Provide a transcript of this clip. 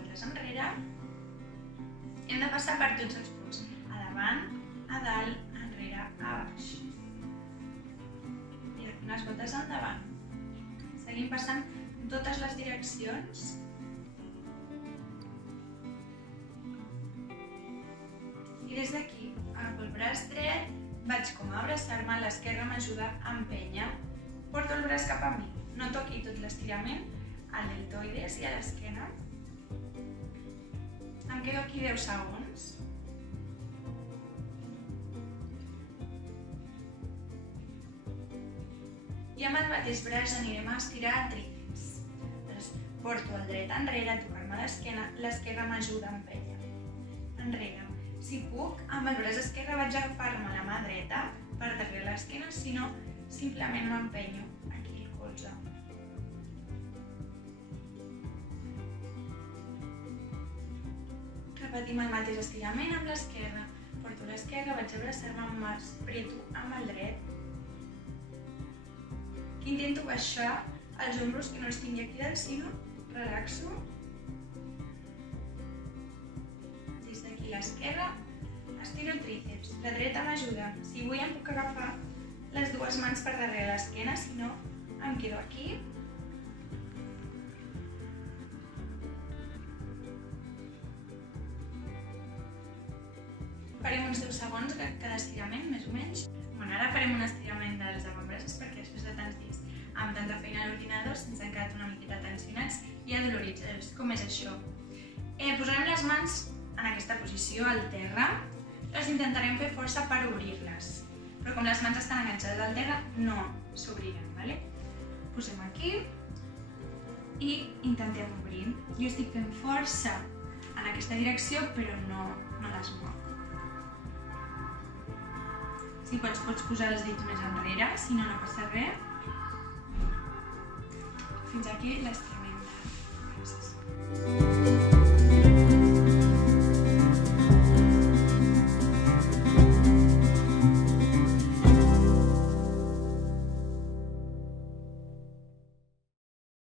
voltes enrere. Hem de passar per tots els punts, a davant, a dalt, enrere, a baix. I unes voltes endavant. Seguim passant en totes les direccions. I des d'aquí, agafo el braç dret, vaig com a abraçar-me, l'esquerra m'ajuda a empènyer. Porto el braç cap a mi, no toqui tot l'estirament al deltoides i a l'esquena. Em quedo aquí 10 segons. I amb el mateix braç anirem a estirar tríceps. Porto el dret enrere, a tocar-me l'esquena, l'esquerra m'ajuda a empènyer. Enrere. Si puc, amb el braç esquerre vaig a agafar-me la mà dreta per darrere l'esquena, si no, simplement m'empenyo aquí el colze. Repetim el mateix estirament amb l'esquerra. Porto l'esquerra, vaig a abraçar-me, m'espreto amb el dret. Aquí intento baixar els ombros, que no els tingui aquí dalt, sinó relaxo. Des d'aquí l'esquerra, estiro el tríceps. La dreta m'ajuda. Si vull em puc agafar les dues mans per darrere l'esquena, si no, em quedo aquí. Farem uns 10 segons cada estirament, més o menys. Ara farem un estirament dels avantbraços perquè després de tants dies amb tanta feina a l'ordinador se'ns han quedat una miqueta tensionats i adolorits. Com és això? Posarem les mans en aquesta posició al terra. Les intentarem fer força per obrir-les. Però com les mans estan enganxades al terra, no s'obriran, ¿vale? Posem aquí i intentem obrir. Jo estic fent força en aquesta direcció, però no les moc. Si pots posar els dits més enrere, si no, no passa res. Fins aquí l'estirament de braços.